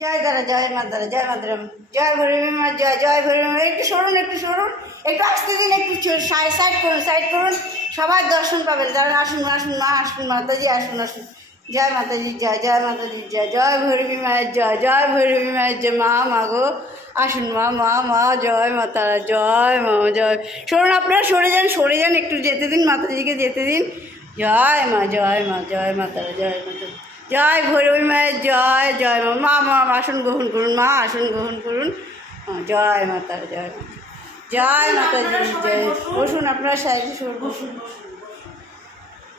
জয় দাদা জয় মা দাদা জয় মাতারাম জয় ভৈরবী মা, জয় জয় ভৈরবী মা। একটু সরুন একটু সরুন। একটু আসতে দিন, একটু সাইড সাইড করুন সাইড করুন। সবাই দর্শন পাবেন। যারা আসুন আসুন, মা আসুন, মাতাজি আসুন আসুন। জয় মাতাজি, জয় জয় মাতাজি, জয় জয় ভৈরবী মায়ের জয় জয় ভৈরবী মায়ের জয় মা মা গো। আসুন, মা মা মা, জয় মাতারা জয় মা জয়। সরুন আপনারা, সরে যান সরে যান। একটু যেতে দিন, মাতাজিকে যেতে দিন। জয় মা জয় মা, জয় মাতারা জয় মাতা জয় ভৈরবী মায়ের জয় জয় মা মা মা আসন গ্রহণ করুন মা আসন গ্রহণ করুন। হ্যাঁ, জয় মাতা জয় মা জয় মাতাজি জয়। বসুন। আপনারা সর বসুন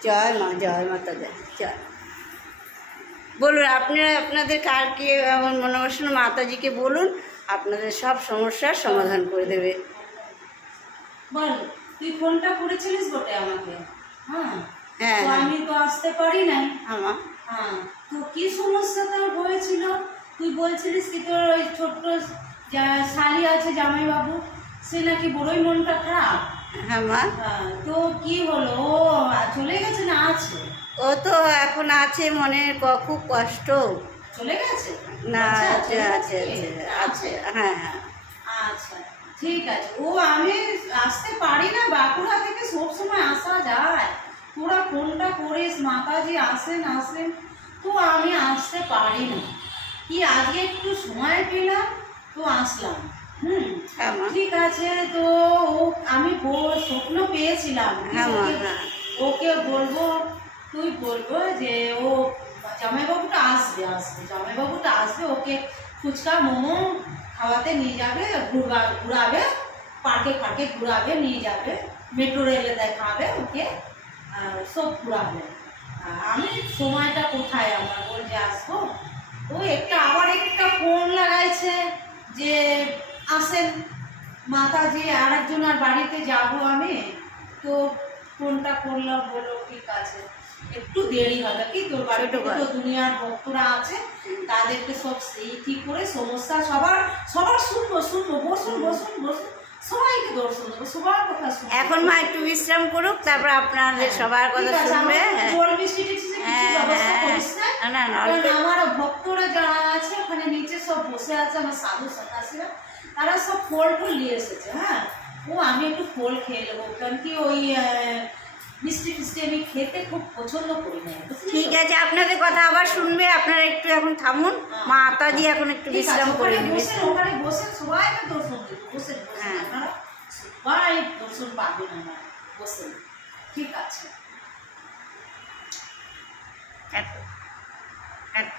জয় মা জয় মাতা জয় জয়। বলুন আপনারা আপনাদের কার কি এমন মনোবাসনা? মাতাজিকে বলুন আপনাদের সব সমস্যার সমাধান করে দেবে। বল তুই ফোনটা করেছিলিস বটে আমাকে? হ্যাঁ। হ্যাঁ হ্যাঁ। আমি তো আসতে পারি নাই। আমার। হ্যাঁ তো কি সমস্যা তোর হয়েছিল তুই বলছিলিস কি তোর ওই ছোট্ট শালি আছে জামাইবাবু সে নাকি বড়ই মনটা খারাপ? হ্যাঁ মা তো কি হলো? ও চলে গেছে না আছে? ও তো এখন আছে মনের খুব কষ্ট। চলে গেছে? না আচ্ছা, আছে আছে আছে? হ্যাঁ হ্যাঁ। আচ্ছা ঠিক আছে। ও আমি আসতে পারি না বাঁকুড়া থেকে সবসময় আসা যায়। করিস মাতাজি আসেন আসেন তো আমি আসতে পারি না। কি আজকে একটু সময় পেলাম? তো আসলাম। হুম হ্যাঁ ঠিক আছে তো আমি স্বপ্ন পেয়েছিলাম। হ্যাঁ মা ওকে- হ্যাঁ। বলব তুই বলব যে ও জামাইবাবুটা আসবে আসবে। জামাইবাবুটা আসবে ওকে ফুচকা মোমো খাওয়াতে নিয়ে যাবে ঘুরবা ঘুরাবে পার্কে ফার্কে ঘুরাবে নিয়ে যাবে মেট্রো রেলে দেখাবে ওকে। সব ঘুরাবে আমি সময়টা কোথায়? আমার বল যে আসব। ও একটা আবার একটা ফোন লাগাইছে যে আসেন মাতাজি আর বাড়িতে যাব আমি। তো ফোনটা করলাম বলো ঠিক আছে একটু দেরি হবে কি? তোর বাড়িতে তো দুনিয়ার ভক্তরা আছে। তাদেরকে সব সেই ঠিক করে সমস্যা সবার সবার শুনব শুনব বসুন বসুন বসুন। সবাইকে দর্শন দেবো সবার কথা শুনব। এখন মা একটু বিশ্রাম করুক তারপর আপনাদের সবার কথা শুনবে। হ্যাঁ। জল বৃষ্টি হ্যাঁ, ব্যবস্থা হ্যাঁ। করিস না না, না, না, কারণ অল্প- আমার ভক্তরা যারা আছে ওখানে নিচে সব বসে আছে আমার সাধু সন্ন্যাসীরা তারা সব ফল ফুল নিয়ে এসেছে হ্যাঁ? ও আমি একটু ফল খেয়ে নেব কারণ কি ওই মিষ্টি ফিষ্টি আমি খেতে খুব পছন্দ করি না। ঠিক আছে আপনাদের কথা আবার শুনবে আপনারা একটু এখন থামুন। মা আতাজি এখন একটু বিশ্রাম করে ওখানে বসেন ওখানে দর্শন হ্যাঁ। আপনারা সবাই দর্শন পাবেন আমার বসেন। ঠিক আছে। এক- এক-